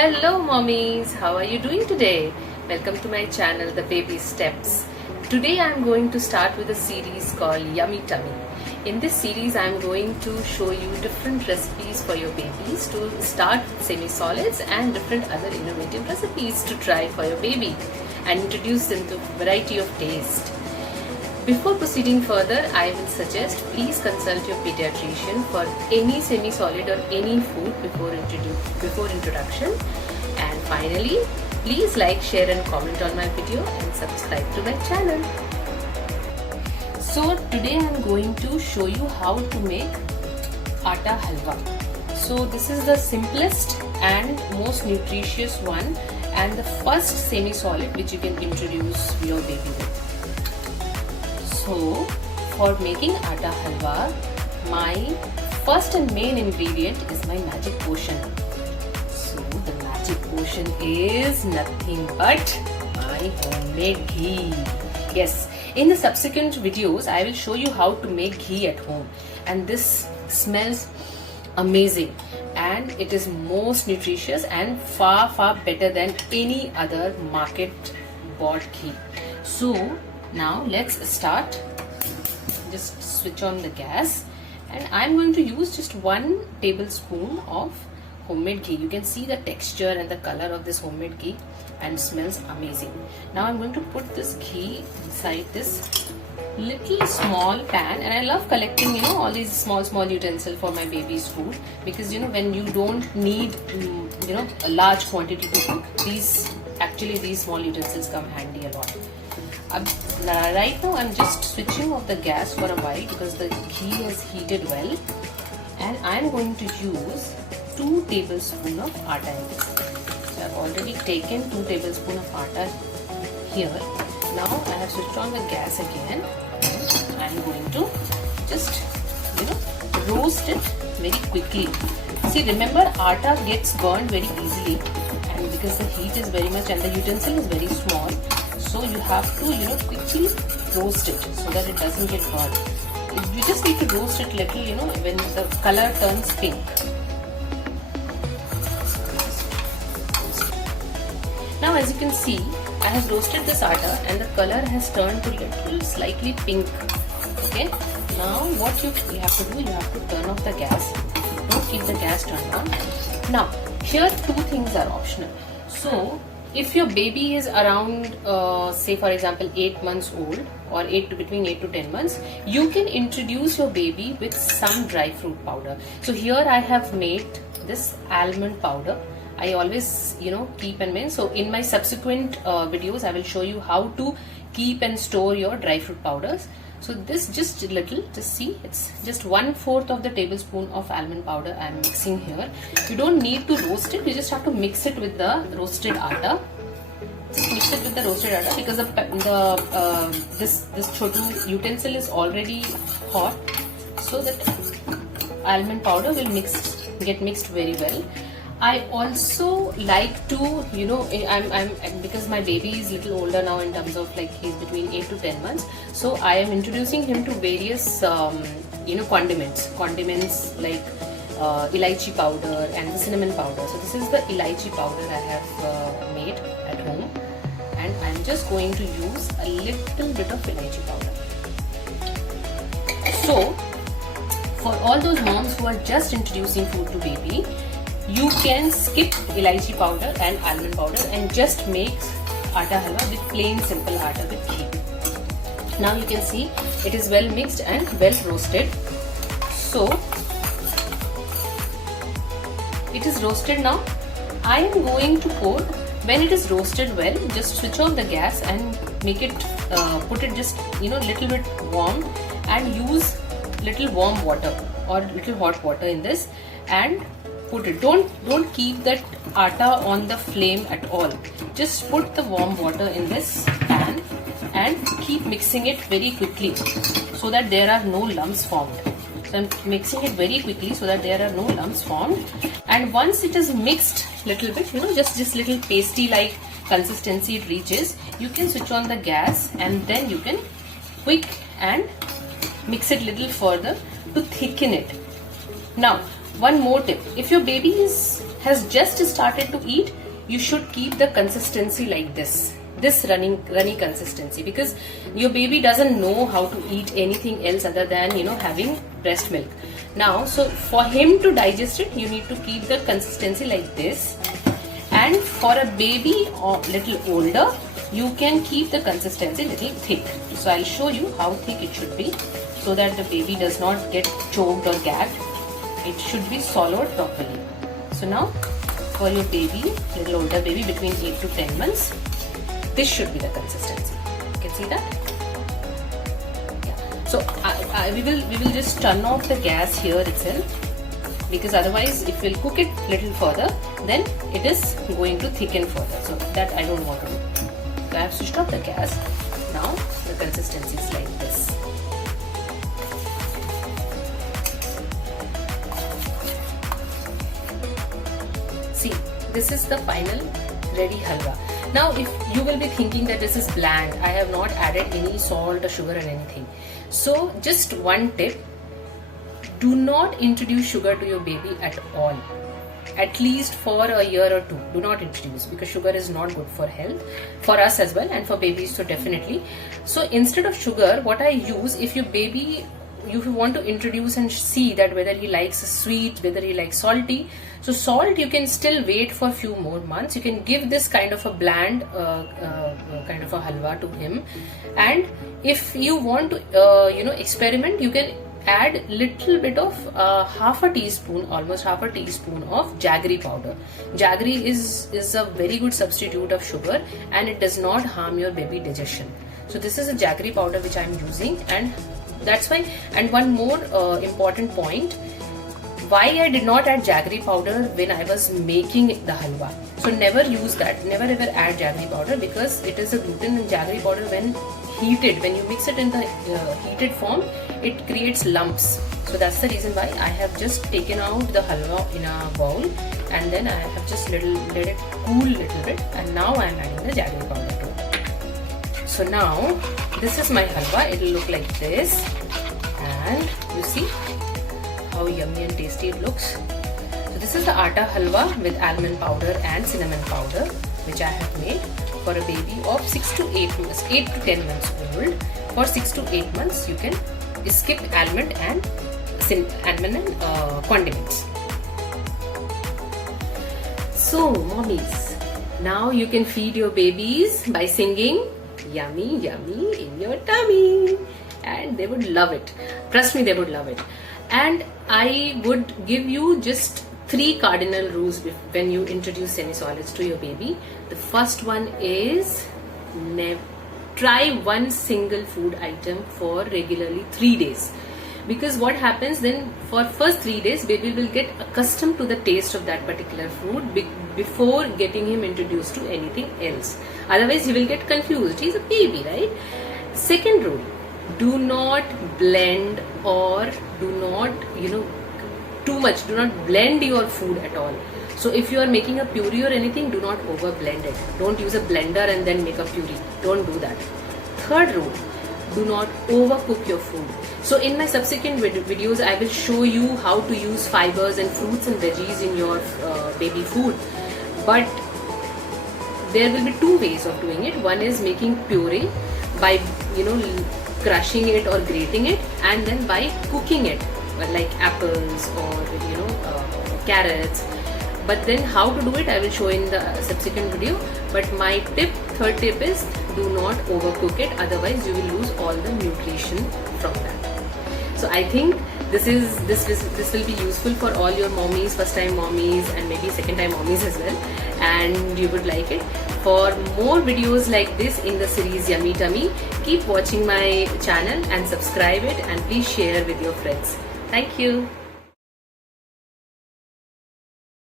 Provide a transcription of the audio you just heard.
Hello mommies, how are you doing today? Welcome to my channel The Baby Steps. Today I am going to start with a series called Yummy Tummy. In this series I am going to show you different recipes for your babies to start with semi-solids and different other innovative recipes to try for your baby and introduce them to a variety of taste. Before proceeding further, I will suggest please consult your pediatrician for any semi-solid or any food before introduction. And finally, please like, share and comment on my video and subscribe to my channel. So today I am going to show you how to make atta halwa. So this is the simplest and most nutritious one and the first semi-solid which you can introduce your baby with. So, for making atta halwa, my first and main ingredient is my magic potion. So, the magic potion is nothing but my homemade ghee. Yes, in the subsequent videos, I will show you how to make ghee at home. And this smells amazing. And it is most nutritious and far better than any other market bought ghee. So, now let's start. Just switch on the gas and I'm going to use just 1 tablespoon of homemade ghee. You can see the texture and the color of this homemade ghee and smells amazing. Now I'm going to put this ghee inside this little small pan, and I love collecting all these small utensils for my baby's food, because when you don't need a large quantity to cook, these small utensils come handy a lot. Right now I'm just switching off the gas for a while because the ghee has heated well, and I'm going to use 2 tablespoons of atta in this. So I've already taken 2 tablespoons of atta here. Now I have switched on the gas again. I'm going to just roast it very quickly. See, remember, atta gets burned very easily, and because the heat is very much and the utensil is very small, so you have to quickly roast it so that it doesn't get burned. You just need to roast it little when the color turns pink. Now as you can see, I have roasted this atta and the color has turned to little slightly pink. Okay, now what you have to do, you have to turn off the gas. Don't keep the gas turned on. Now here 2 things are optional. So if your baby is around say for example 8 months old or between 8 to 10 months, you can introduce your baby with some dry fruit powder. So here I have made this almond powder. I always keep and make. So in my subsequent videos I will show you how to keep and store your dry fruit powders. So this just see, it's just 1/4 of the tablespoon of almond powder I am mixing here. You don't need to roast it, you just have to mix it with the roasted atta. Just mix it with the roasted atta because this chotu utensil is already hot, so that almond powder will get mixed very well. I also like to, because my baby is little older now in terms of he's between 8 to 10 months. So I am introducing him to various, condiments like elaichi powder and the cinnamon powder. So this is the elaichi powder I have made at home, and I'm just going to use a little bit of elaichi powder. So for all those moms who are just introducing food to baby, you can skip elaichi powder and almond powder and just make atta halwa with plain simple atta with ghee. Now you can see it is well mixed and well roasted. So it is roasted now. I am going to pour, when it is roasted well, just switch on the gas and make it, put it just little bit warm, and use little warm water or little hot water in this and put it. Don't keep that atta on the flame at all. Just put the warm water in this pan and keep mixing it very quickly so that there are no lumps formed. So I'm mixing it very quickly so that there are no lumps formed. And once it is mixed little bit, just little pasty like consistency it reaches, you can switch on the gas and then you can quick and mix it little further to thicken it. Now one more tip. If your baby has just started to eat, you should keep the consistency like this runny consistency, because your baby doesn't know how to eat anything else other than having breast milk. Now, so for him to digest it, you need to keep the consistency like this. And for a baby or little older, you can keep the consistency little thick. So I'll show you how thick it should be, so that the baby does not get choked or gagged. It should be swallowed properly. So now, for your baby, little older baby between 8 to 10 months, this should be the consistency. You can see that. Yeah. So we will just turn off the gas here itself, because otherwise if we'll cook it little further, then it is going to thicken further. So that I don't want to do. So I have switched off the gas. Now the consistency is like this. See, this is the final ready halwa. Now, if you will be thinking that this is bland, I have not added any salt or sugar or anything. So, just one tip: do not introduce sugar to your baby at all. At least for a year or two, do not introduce, because sugar is not good for health, for us as well, and for babies so definitely. So instead of sugar, what I use, if your baby, if you want to introduce and see that whether he likes sweet, whether he likes salty, so salt you can still wait for a few more months. You can give this kind of a bland kind of a halwa to him, and if you want to experiment, you can add little bit of half a teaspoon, almost half a teaspoon of jaggery powder. Jaggery is a very good substitute of sugar, and it does not harm your baby digestion. So this is a jaggery powder which I am using, and that's why. And one more important point, why I did not add jaggery powder when I was making the halwa. So never use that, never ever add jaggery powder, because it is a gluten, and jaggery powder when heated, when you mix it in the heated form, it creates lumps. So that's the reason why I have just taken out the halwa in a bowl, and then I have just let it cool little bit, and now I am adding the jaggery powder to it. So now this is my halwa. It will look like this, and you see how yummy and tasty it looks. So this is the atta halwa with almond powder and cinnamon powder, which I have made for a baby of 6 to 8 months, 8 to 10 months old. For 6 to 8 months, you can skip almond and condiments. So, mommies, now you can feed your babies by singing "Yummy, yummy in your tummy," and they would love it. Trust me, they would love it. And I would give you just 3 cardinal rules when you introduce semi-solids to your baby. The first one is try one single food item for regularly 3 days. Because what happens then, for first 3 days, baby will get accustomed to the taste of that particular food before getting him introduced to anything else. Otherwise, he will get confused. He's a baby, right? Second rule, do not blend, or do not, too much. Do not blend your food at all. So if you are making a puree or anything, do not over blend it. Don't use a blender and then make a puree. Don't do that. Third rule, do not overcook your food. So in my subsequent videos, I will show you how to use fibers and fruits and veggies in your baby food. But there will be 2 ways of doing it. One is making puree by crushing it or grating it, and then by cooking it, like apples or carrots. But then how to do it, I will show in the subsequent video. But my third tip is, do not overcook it, otherwise you will lose all the nutrition from that. So I think this will be useful for all your mommies, first time mommies, and maybe second time mommies as well, and you would like it. For more videos like this in the series Yummy Tummy, keep watching my channel and subscribe it, and please share with your friends. Thank you.